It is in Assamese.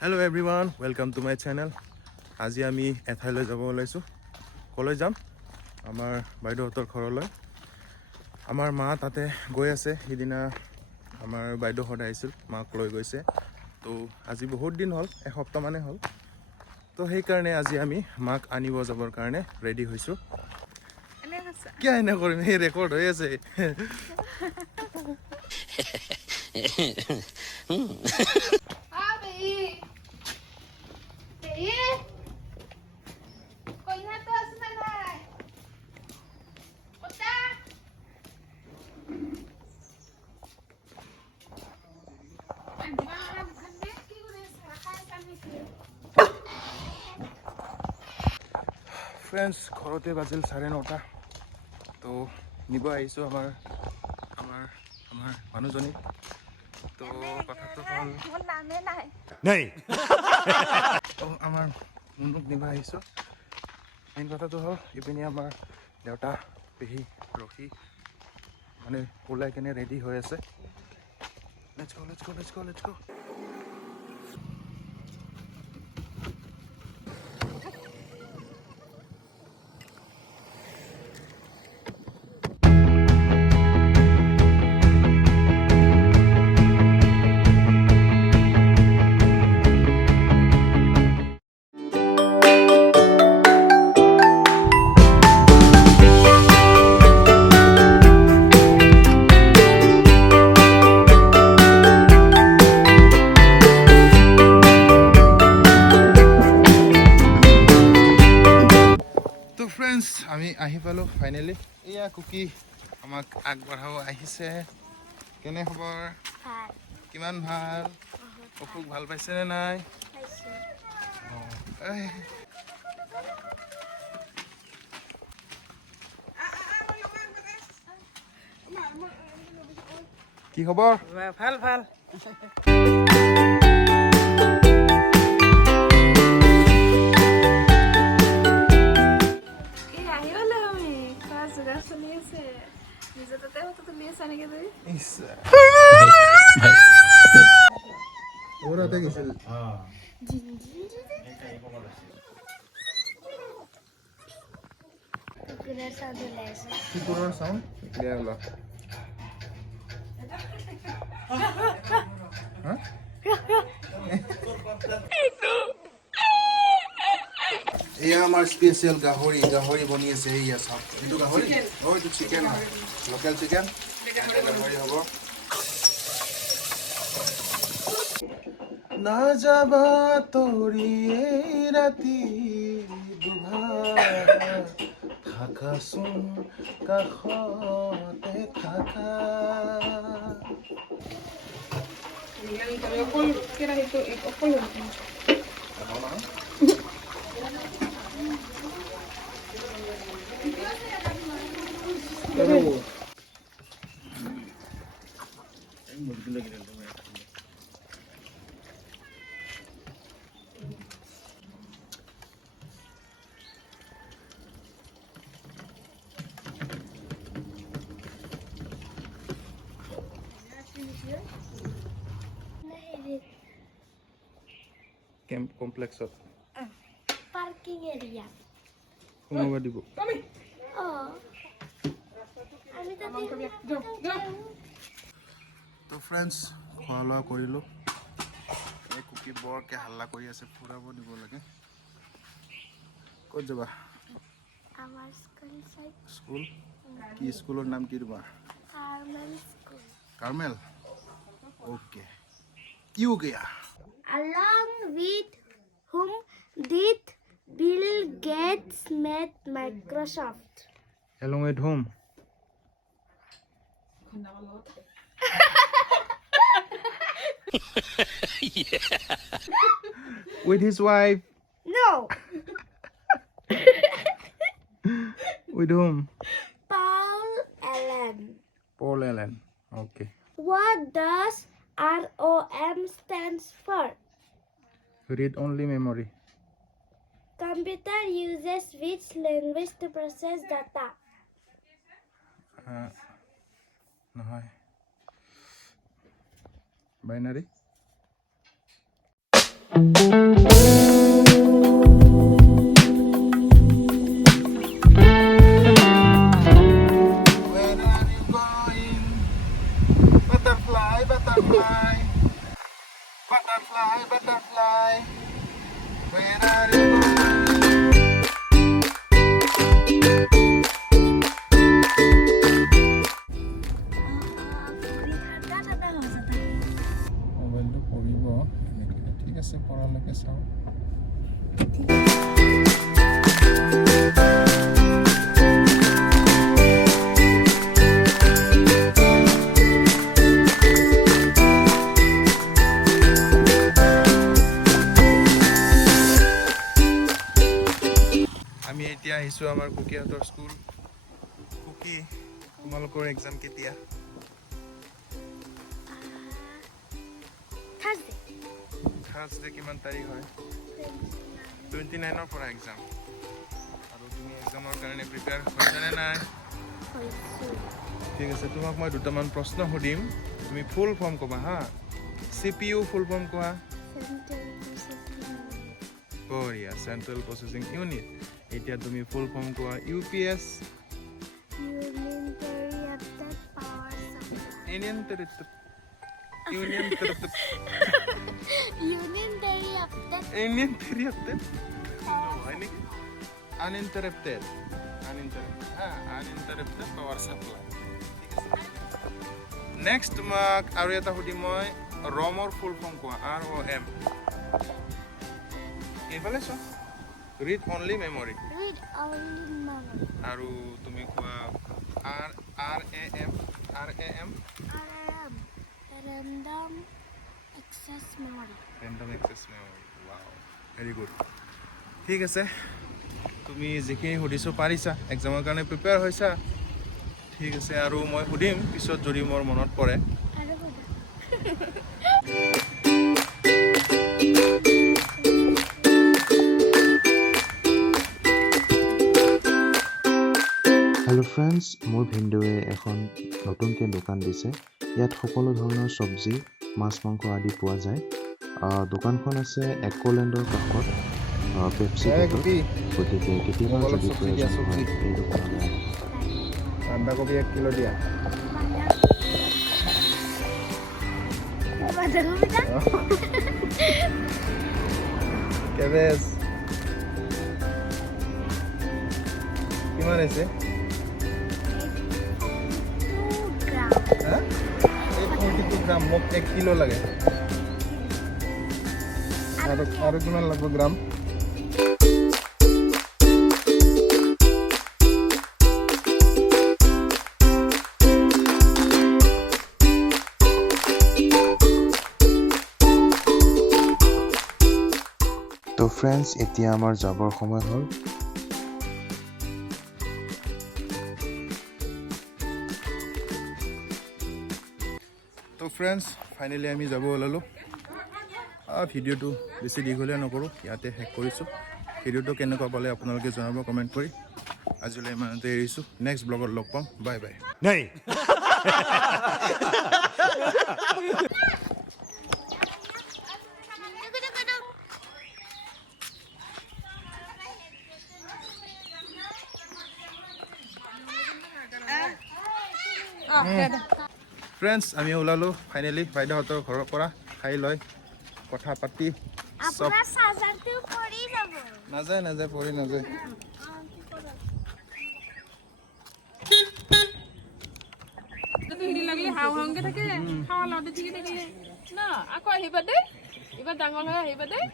Hello everyone, welcome to my channel. আজি আমি এঠাইলৈ যাব ওলাইছো। কলৈ যাম? আমাৰ বাইদেউহঁতৰ ঘৰলৈ। আমাৰ মা তাতে গৈ আছে। সিদিনা আমাৰ বাইদেউহঁত আহিছিল, মাক লৈ গৈছে। তো আজি বহুত দিন হ'ল, এসপ্তাহ মানে হ'ল। তো সেইকাৰণে আজি আমি মাক আনিব যাবৰ কাৰণে ৰেডি হৈছো। কিয় এনে কৰিম? এই ৰেকৰ্ড হৈ আছে। ফ্ৰেণ্ডছ, ঘৰতে বাজিল 9:30। তো নিব আহিছোঁ আমাৰ মানুহজনী। তো কথাটো হ'ল নাই তো আমাৰ মুনুক নিব আহিছোঁ। মেইন কথাটো হ'ল ইপিনে আমাৰ দেউতা পেহী ৰখি মানে ওলাই কেনে ৰেডি হৈ আছে। লেটছ গো। তো ফ্ৰেণ্ডছ, আমি আহি পালোঁ ফাইনেলি। এয়া কুকি আমাক আগবঢ়াব আহিছে। কেনে খবৰ? কিমান ভাল? অসুখ ভাল পাইছেনে নাই? কি খবৰ? ভাল ভাল। কুকুৰৰ চাউণ্ড দিয়া ওলা। এয়া আমাৰ স্পেচিয়েল গাহৰি বনি আছে। এয়া চাওক, এইটো গাহৰি, এইটো চিকেন হয়, লোকেল চিকেন। গাহৰি হ'ব। নাযাবা তৰি এই ৰাতি দুঘৰ, থাকাচোন কাষতে থাকা। কেম্প কমপ্লেক্সত পাৰ্কিং এৰিয়া সোমাব দিব। তো ফ্ৰেণ্ডছ, খোৱা লোৱা কৰিলোঁ। এই কুকি বৰকৈ হাল্লা কৰি আছে, ফুৰাব দিব লাগে। ক'ত যাবা? আমাৰ স্কুল সাইড স্কুল? কি স্কুলৰ নাম কি তোমাৰ? Carmel school. কার্মেল? ওকে। কিউ গয়া? Along with whom did Bill Gates made Microsoft? Along with whom? With his wife? No. With whom? Paul Allen. Paul Allen. Okay. What does ROM stands for? Read only memory. Computer uses which language to process data? নহয়. Binary? Where are you going? Butterfly, butterfly. Butterfly, butterfly. Where are you going? মোবাইলটো পঢ়িব এনেকৈ ঠিক আছে পঢ়ালৈকে চাওঁ আমি এতিয়া আহিছোঁ আমাৰ কুকিহঁতৰ স্কুল কুকি তোমালোকৰ এক্সাম কেতিয়া থাৰ্ছডে কিমান তাৰিখ হয় 29ৰ পৰা এক্সাম আৰু তুমি এক্সামৰ কাৰণে প্ৰিপেয়াৰ হৈছানে নাই ঠিক আছে তোমাক মই দুটামান প্ৰশ্ন সুধিম তুমি ফুল ফৰ্ম ক'বা হা CPU ফুল ফৰ্ম কোৱা বঢ়িয়া চেন্ট্ৰেল প্ৰচেছিং ইউনিট এতিয়া তুমি ফুল ফৰ্ম কোৱা UPS Union Territory Uninterrupted uninterrupted power supply next তোমাক আৰু এটা সুধি মই ROM-ৰ ফুল ফৰ্ম কোৱা ROM এইফালে চোৱা read only memory আৰু তুমি কোৱা RAM random access memory wow very good ঠিক আছে তুমি যিখিনি সুধিছো পাৰিছা এক্সামৰ কাৰণে প্ৰিপেয়াৰ হৈছা ঠিক আছে আৰু মই সুধিম পিছত যদি মোৰ মনত পৰে হেল্ল' ফ্ৰেণ্ডছ মোৰ ভিনদেউৱে এখন নতুনকৈ দোকান দিছে ইয়াত সকলো ধৰণৰ চব্জি মাছ মাংস আদি পোৱা যায় দোকানখন আছে একলেণ্ডৰ কাষত পেপচি গতিকে কেতিয়াবা যদি প্ৰয়োজন হয় এই দোকানলৈ বন্ধাকবি 1 কিলো দিয়া কেবেজ কিমান আছে 42 গ্রাম মোক 1 কিলো লাগে আৰু কিমান লাগিব গ্ৰাম তো ফ্ৰেণ্ডছ এতিয়া আমাৰ যাবৰ সময় হ'ল তো ফ্ৰেণ্ডছ ফাইনেলি আমি যাব ওলালোঁ ভিডিঅ'টো বেছি দীঘলীয়া নকৰোঁ ইয়াতে শেষ কৰিছোঁ ভিডিঅ'টো কেনেকুৱা পালে আপোনালোকে জনাব কমেণ্ট কৰি আজিলৈ ইমানতে এৰিছোঁ নেক্সট ব্লগত লগ পাম বাই বাই নাই ফ্ৰেণ্ডছ আমি ওলালোঁ ফাইনেলি বাইদেউহঁতৰ ঘৰৰ পৰা খাই লৈ কথা পাতি চব নাযায় পৰি নাযায় লাগিলে হাও হাওঁকে থাকে খাৱা লাওতে ঠিকে থাকিলে না আকৌ আহিবা দেই এইবাৰ ডাঙৰ হৈ আহিবা দেই